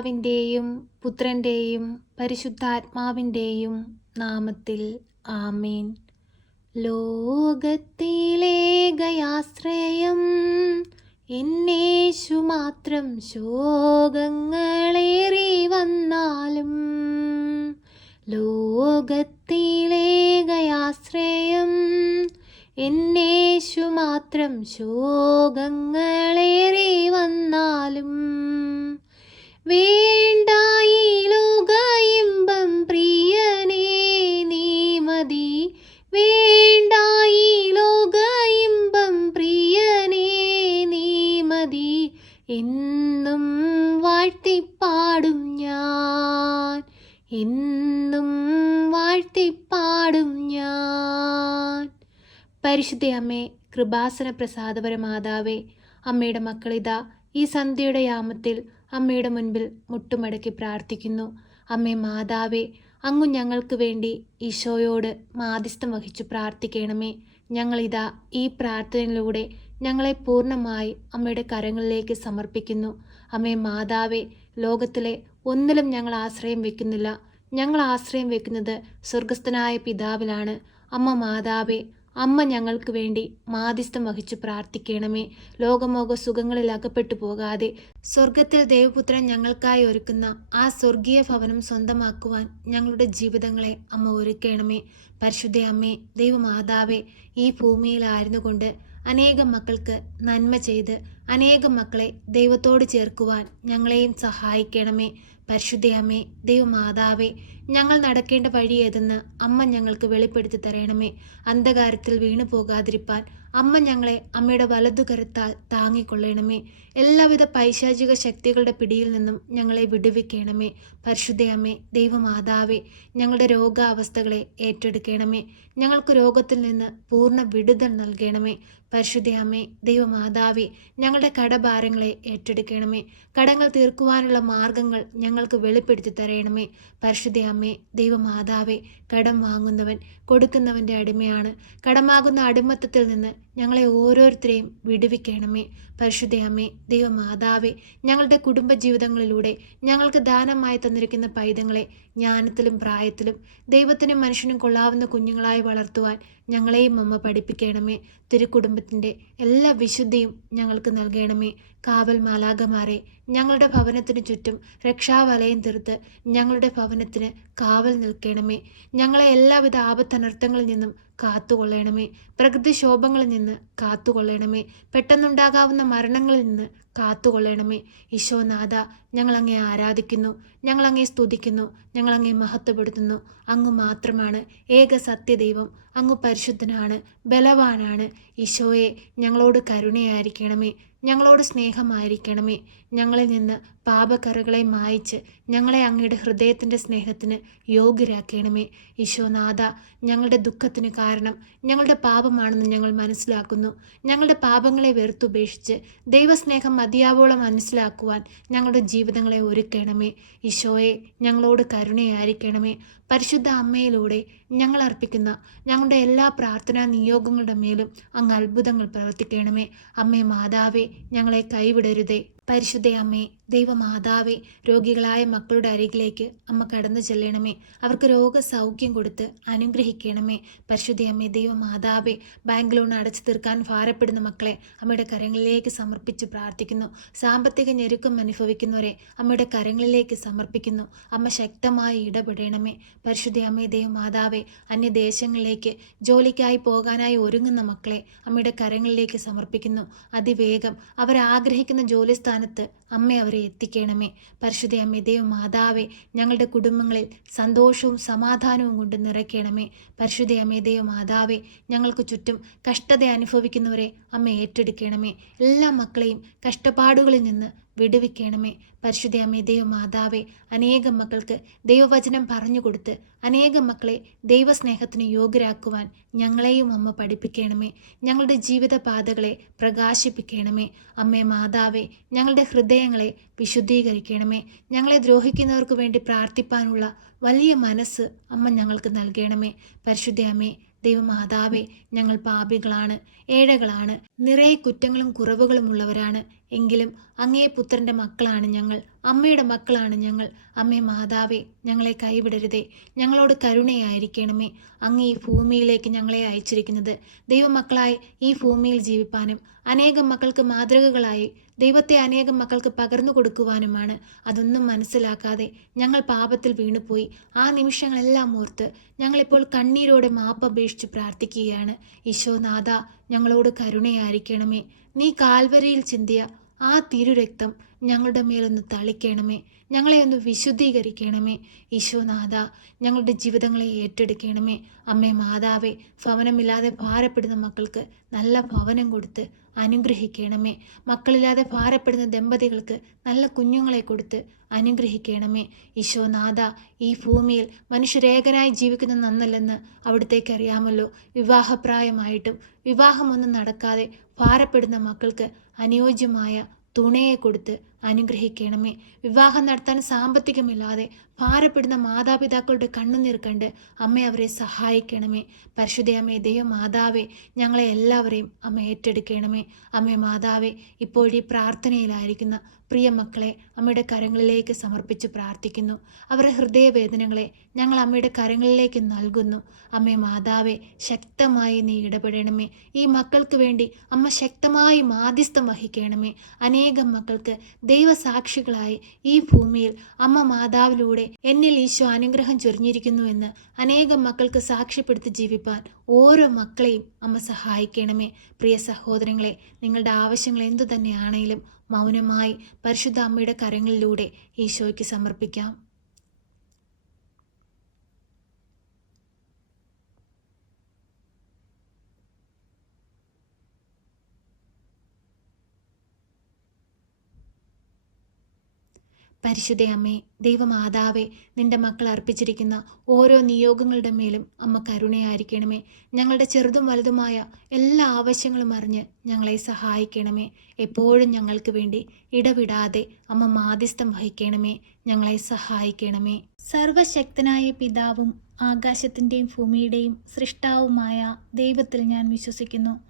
പിതാവിന്റെയും പുത്രന്റെയും പരിശുദ്ധാത്മാവിന്റെയും നാമത്തിൽ ആമേൻ. ലോകത്തിലേകയാശ്രയം എന്നേശു മാത്രം ശോകങ്ങളേറി വന്നാലും ലോകത്തിലേകയാശ്രയം എന്നേശു മാത്രം ശോകങ്ങളേറി വന്നാലും എന്നും വാഴ്ത്തിപ്പാടും ഞാൻ. എന്നും വാഴ്ത്തിപ്പാടും ഞാൻ. പരിശുദ്ധ അമ്മേ കൃപാസന പ്രസാദപര മാതാവേ അമ്മയുടെ മക്കളിതാ ഈ സന്ധ്യയുടെ യാമത്തിൽ അമ്മയുടെ മുൻപിൽ മുട്ടുമടക്കി പ്രാർത്ഥിക്കുന്നു. അമ്മേ മാതാവേ അങ്ങു ഞങ്ങൾക്ക് വേണ്ടി ഈശോയോട് മാധ്യസ്ഥം വഹിച്ചു പ്രാർത്ഥിക്കണമേ. ഞങ്ങളിതാ ഈ പ്രാർത്ഥനയിലൂടെ ഞങ്ങളെ പൂർണമായി അമ്മയുടെ കരങ്ങളിലേക്ക് സമർപ്പിക്കുന്നു. അമ്മേ മാതാവേ ലോകത്തിലെ ഒന്നിലും ഞങ്ങൾ ആശ്രയം വെക്കുന്നില്ല. ഞങ്ങൾ ആശ്രയം വെക്കുന്നത് സ്വർഗസ്ഥനായ പിതാവിലാണ്. അമ്മ മാതാവേ അമ്മ ഞങ്ങൾക്ക് വേണ്ടി മാധ്യസ്ഥം വഹിച്ചു പ്രാർത്ഥിക്കണമേ. ലോകമോക സുഖങ്ങളിൽ അകപ്പെട്ടു പോകാതെ സ്വർഗത്തിൽ ദേവപുത്രൻ ഞങ്ങൾക്കായി ഒരുക്കുന്ന ആ സ്വർഗീയ ഭവനം സ്വന്തമാക്കുവാൻ ഞങ്ങളുടെ ജീവിതങ്ങളെ അമ്മ ഒരുക്കണമേ. പരിശുദ്ധ അമ്മേ ദൈവമാതാവേ ഈ ഭൂമിയിലായിരുന്നു കൊണ്ട് അനേകം മക്കൾക്ക് നന്മ ചെയ്ത് അനേകം മക്കളെ ദൈവത്തോട് ചേർക്കുവാൻ ഞങ്ങളെയും സഹായിക്കണമേ. പരിശുദ്ധ അമ്മേ ദൈവമാതാവേ ഞങ്ങൾ നടക്കേണ്ട വഴി ഏതെന്ന് അമ്മ ഞങ്ങൾക്ക് വെളിപ്പെടുത്തി തരണമേ. അന്ധകാരത്തിൽ വീണു പോകാതിരിപ്പാൻ അമ്മ ഞങ്ങളെ അമ്മയുടെ വലതുകരത്താൽ താങ്ങിക്കൊള്ളണമേ. എല്ലാവിധ പൈശാചിക ശക്തികളുടെ പിടിയിൽ നിന്നും ഞങ്ങളെ വിടുവിക്കണമേ. പരിശുദ്ധയമ്മേ ദൈവമാതാവേ ഞങ്ങളുടെ രോഗാവസ്ഥകളെ ഏറ്റെടുക്കണമേ. ഞങ്ങൾക്ക് രോഗത്തിൽ നിന്ന് പൂർണ വിടുതൽ നൽകണമേ. പരിശുദ്ധയമ്മേ ദൈവമാതാവേ ഞങ്ങളുടെ കടഭാരങ്ങളെ ഏറ്റെടുക്കണമേ. കടങ്ങൾ തീർക്കുവാനുള്ള മാർഗങ്ങൾ ഞങ്ങൾക്ക് വെളിപ്പെടുത്തി തരണമേ. പരിശുദ്ധയമ്മേ ദൈവമാതാവേ കടം വാങ്ങുന്നവൻ കൊടുക്കുന്നവന്റെ അടിമയാണ്. കടമാകുന്ന അടിമത്തത്തിൽ നിന്ന് ഞങ്ങളെ ഓരോരുത്തരെയും വിടുവിക്കണമേ. പരിശുദ്ധ അമ്മേ ദൈവമാതാവേ ഞങ്ങളുടെ കുടുംബജീവിതങ്ങളിലൂടെ ഞങ്ങൾക്ക് ദാനമായി തന്നിരിക്കുന്ന പൈതങ്ങളെ ജ്ഞാനത്തിലും പ്രായത്തിലും ദൈവത്തിനും മനുഷ്യനും കൊള്ളാവുന്ന കുഞ്ഞുങ്ങളായി വളർത്തുവാൻ ഞങ്ങളെയും അമ്മ പഠിപ്പിക്കണമേ. തിരുക്കുടുംബത്തിന്റെ എല്ലാ വിശുദ്ധിയും ഞങ്ങൾക്ക് നൽകണമേ. കാവൽ മാലാകമാരെ ഞങ്ങളുടെ ഭവനത്തിന് ചുറ്റും രക്ഷാവലയം തീർത്ത് ഞങ്ങളുടെ ഭവനത്തിന് കാവൽ നിൽക്കണമേ. ഞങ്ങളെ എല്ലാവിധ ആപത്തനർത്ഥങ്ങളിൽ നിന്നും കാത്തുകൊള്ളണമേ. പ്രകൃതിക്ഷോഭങ്ങളിൽ നിന്ന് കാത്തുകൊള്ളണമേ. പെട്ടെന്നുണ്ടാകാവുന്ന മരണങ്ങളിൽ നിന്ന് കാത്തുകൊള്ളണമേ. ഈശോനാഥ ഞങ്ങളങ്ങേ ആരാധിക്കുന്നു ഞങ്ങളങ്ങേ സ്തുതിക്കുന്നു ഞങ്ങളങ്ങേ മഹത്വപ്പെടുത്തുന്നു. അങ്ങ് മാത്രമാണ് ഏക സത്യദൈവം അങ്ങ് പരിശുദ്ധനാണ് ബലവാനാണ്. ഈശോയെ ഞങ്ങളോട് കരുണയായിരിക്കണമേ. ഞങ്ങളോട് സ്നേഹമായിരിക്കണമേ. ഞങ്ങളിൽ നിന്ന് പാപക്കറകളെ മായിച്ച് ഞങ്ങളെ അങ്ങയുടെ ഹൃദയത്തിന്റെ സ്നേഹത്തിന് യോഗ്യരാക്കണമേ. ഈശോനാഥ ഞങ്ങളുടെ ദുഃഖത്തിന് കാരണം ഞങ്ങളുടെ പാപമാണെന്ന് ഞങ്ങൾ മനസ്സിലാക്കുന്നു. ഞങ്ങളുടെ പാപങ്ങളെ വെറുത്തുപേക്ഷിച്ച് ദൈവസ്നേഹം മതിയാവോളം മനസ്സിലാക്കുവാൻ ഞങ്ങളുടെ ജീവിതങ്ങളെ ഒരുക്കണമേ. ഈശോയെ ഞങ്ങളോട് കരുണയായിരിക്കണമേ. പരിശുദ്ധ അമ്മയിലൂടെ ഞങ്ങൾ അർപ്പിക്കുന്ന ഞങ്ങളുടെ എല്ലാ പ്രാർത്ഥനാ നിയോഗങ്ങളുടെ മേലും അങ്ങ് അത്ഭുതങ്ങൾ പ്രവർത്തിക്കണമേ. അമ്മേ മാതാവേ ഞങ്ങളെ കൈവിടരുതേ പരിശുദ്ധ അമ്മേ ദൈവമാതാവേ രോഗികളായ മക്കളുടെ അരികിലേക്ക് അമ്മ കടന്നു ചെല്ലണമേ. അവർക്ക് രോഗസൗഖ്യം കൊടുത്ത് അനുഗ്രഹിക്കണമേ. പരിശുദ്ധ അമ്മേ ദൈവമാതാവേ ബാങ്ക് ലോൺ അടച്ചു തീർക്കാൻ ഭാരപ്പെടുന്ന മക്കളെ അമ്മയുടെ കരങ്ങളിലേക്ക് സമർപ്പിച്ച് പ്രാർത്ഥിക്കുന്നു. സാമ്പത്തിക ഞെരുക്കം അനുഭവിക്കുന്നവരെ അമ്മയുടെ കരങ്ങളിലേക്ക് സമർപ്പിക്കുന്നു. അമ്മ ശക്തമായി ഇടപെടണമേ. പരിശുദ്ധ അമ്മേ ദൈവമാതാവേ അന്യദേശങ്ങളിലേക്ക് ജോലിക്കായി പോകാനായി ഒരുങ്ങുന്ന മക്കളെ അമ്മയുടെ കരങ്ങളിലേക്ക് സമർപ്പിക്കുന്നു. അതിവേഗം അവരാഗ്രഹിക്കുന്ന ജോലി സ്ഥാനത്ത് അമ്മ അവരെ എത്തിക്കണമേ. പരിശുദ്ധ അമ്മ ദൈവം മാതാവേ ഞങ്ങളുടെ കുടുംബങ്ങളിൽ സന്തോഷവും സമാധാനവും കൊണ്ട് നിറയ്ക്കണമേ. പരിശുദ്ധ അമ്മ ദൈവം മാതാവേ ഞങ്ങൾക്ക് ചുറ്റും കഷ്ടത അനുഭവിക്കുന്നവരെ അമ്മ ഏറ്റെടുക്കണമേ. എല്ലാ മക്കളെയും കഷ്ടപ്പാടുകളിൽ നിന്ന് വിടുവിക്കണമേ. പരിശുദ്ധ അമ്മേ ദൈവ മാതാവേ അനേകം മക്കൾക്ക് ദൈവവചനം പറഞ്ഞു കൊടുത്ത് അനേകം മക്കളെ ദൈവസ്നേഹത്തിന് യോഗ്യരാക്കുവാൻ ഞങ്ങളെയും അമ്മ പഠിപ്പിക്കണമേ. ഞങ്ങളുടെ ജീവിതപാതകളെ പ്രകാശിപ്പിക്കണമേ. അമ്മേ മാതാവേ ഞങ്ങളുടെ ഹൃദയങ്ങളെ വിശുദ്ധീകരിക്കണമേ. ഞങ്ങളെ ദ്രോഹിക്കുന്നവർക്ക് വേണ്ടി പ്രാർത്ഥിപ്പാനുള്ള വലിയ മനസ്സ് അമ്മ ഞങ്ങൾക്ക് നൽകണമേ. പരിശുദ്ധ അമ്മേ ദൈവമാതാവേ ഞങ്ങൾ പാപികളാണ് ഏഴകളാണ് നിറയെ കുറ്റങ്ങളും കുറവുകളും ഉള്ളവരാണ്. എങ്കിലും അങ്ങേ പുത്രന്റെ മക്കളാണ് ഞങ്ങൾ. അമ്മയുടെ മക്കളാണ് ഞങ്ങൾ. അമ്മേ മാതാവേ ഞങ്ങളെ കൈവിടരുതേ. ഞങ്ങളോട് കരുണയായിരിക്കണമേ. അങ്ങ് ഈ ഭൂമിയിലേക്ക് ഞങ്ങളെ അയച്ചിരിക്കുന്നത് ദൈവമക്കളായി ഈ ഭൂമിയിൽ ജീവിപ്പാനും അനേകം മക്കൾക്ക് മാതൃകകളായി ദൈവത്തെ അനേകം മക്കൾക്ക് പകർന്നു കൊടുക്കുവാനുമാണ്. അതൊന്നും മനസ്സിലാക്കാതെ ഞങ്ങൾ പാപത്തിൽ വീണുപോയി. ആ നിമിഷങ്ങളെല്ലാം ഓർത്ത് ഞങ്ങളിപ്പോൾ കണ്ണീരോടെ മാപ്പപേക്ഷിച്ച് പ്രാർത്ഥിക്കുകയാണ്. ഈശോനാഥ ഞങ്ങളോട് കരുണയായിരിക്കണമേ. നീ കാൽവരയിൽ ചിന്തിയ ആ തിരുരക്തം ഞങ്ങളുടെ മേലൊന്ന് തളിക്കണമേ. ഞങ്ങളെ ഒന്ന് വിശുദ്ധീകരിക്കണമേ. ഈശോനാഥ ഞങ്ങളുടെ ജീവിതങ്ങളെ ഏറ്റെടുക്കണമേ. അമ്മേ മാതാവേ ഭവനമില്ലാതെ ഭാരപ്പെടുന്ന മക്കൾക്ക് നല്ല ഭവനം കൊടുത്ത് അനുഗ്രഹിക്കണമേ. മക്കളില്ലാതെ ഭാരപ്പെടുന്ന ദമ്പതികൾക്ക് നല്ല കുഞ്ഞുങ്ങളെ കൊടുത്ത് അനുഗ്രഹിക്കണമേ. ഈശോനാഥ ഈ ഭൂമിയിൽ മനുഷ്യരേഖനായി ജീവിക്കുന്ന നന്നല്ലെന്ന് അവിടത്തേക്ക് അറിയാമല്ലോ. വിവാഹപ്രായമായിട്ടും വിവാഹമൊന്നും നടക്കാതെ ഭാരപ്പെടുന്ന മക്കൾക്ക് അനുയോജ്യമായ തുണയെ കൊടുത്ത് അനുഗ്രഹിക്കണമേ. വിവാഹം നടത്താൻ സാമ്പത്തികമില്ലാതെ ഭാരപ്പെടുന്ന മാതാപിതാക്കളുടെ കണ്ണുനീർ കണ്ട് അമ്മ അവരെ സഹായിക്കണമേ. പരിശുദ്ധ അമ്മേ ദൈവ മാതാവേ ഞങ്ങളെ എല്ലാവരെയും അമ്മ ഏറ്റെടുക്കണമേ. അമ്മേ മാതാവേ ഇപ്പോഴീ പ്രാർത്ഥനയിലായിരിക്കുന്ന പ്രിയ മക്കളെ അമ്മയുടെ കരങ്ങളിലേക്ക് സമർപ്പിച്ച് പ്രാർത്ഥിക്കുന്നു. അവരുടെ ഹൃദയവേദനകളെ ഞങ്ങൾ അമ്മയുടെ കരങ്ങളിലേക്ക് നൽകുന്നു. അമ്മേ മാതാവേ ശക്തമായി നീ ഇടപെടണമേ. ഈ മക്കൾക്ക് വേണ്ടി അമ്മ ശക്തമായി മാധ്യസ്ഥം വഹിക്കണമേ. അനേകം മക്കൾക്ക് ദൈവസാക്ഷികളായി ഈ ഭൂമിയിൽ അമ്മ മാതാവിലൂടെ എന്നിൽ ഈശോ അനുഗ്രഹം ചൊരിഞ്ഞിരിക്കുന്നു എന്ന് അനേകം മക്കൾക്ക് സാക്ഷ്യപ്പെടുത്തി ജീവിപ്പാൻ ഓരോ മക്കളെയും അമ്മ സഹായിക്കണമേ. പ്രിയ സഹോദരങ്ങളെ നിങ്ങളുടെ ആവശ്യങ്ങൾ എന്തു തന്നെയാണെങ്കിലും മൗനമായി പരിശുദ്ധ അമ്മയുടെ കരങ്ങളിലൂടെ ഈശോയ്ക്ക് സമർപ്പിക്കാം. പരിശുദ്ധ അമ്മേ ദൈവമാതാവേ നിന്റെ മക്കൾ അർപ്പിച്ചിരിക്കുന്ന ഓരോ നിയോഗങ്ങളുടെ മേലും അമ്മ കരുണയായിരിക്കണമേ. ഞങ്ങളുടെ ചെറുതും വലുതുമായ എല്ലാ ആവശ്യങ്ങളും അറിഞ്ഞ് ഞങ്ങളെ സഹായിക്കണമേ. എപ്പോഴും ഞങ്ങൾക്ക് വേണ്ടി ഇടവിടാതെ അമ്മ മാധ്യസ്ഥം വഹിക്കണമേ. ഞങ്ങളെ സഹായിക്കണമേ. സർവശക്തനായ പിതാവും ആകാശത്തിന്റെയും ഭൂമിയുടെയും സൃഷ്ടാവുമായ ദൈവത്തിൽ ഞാൻ വിശ്വസിക്കുന്നു.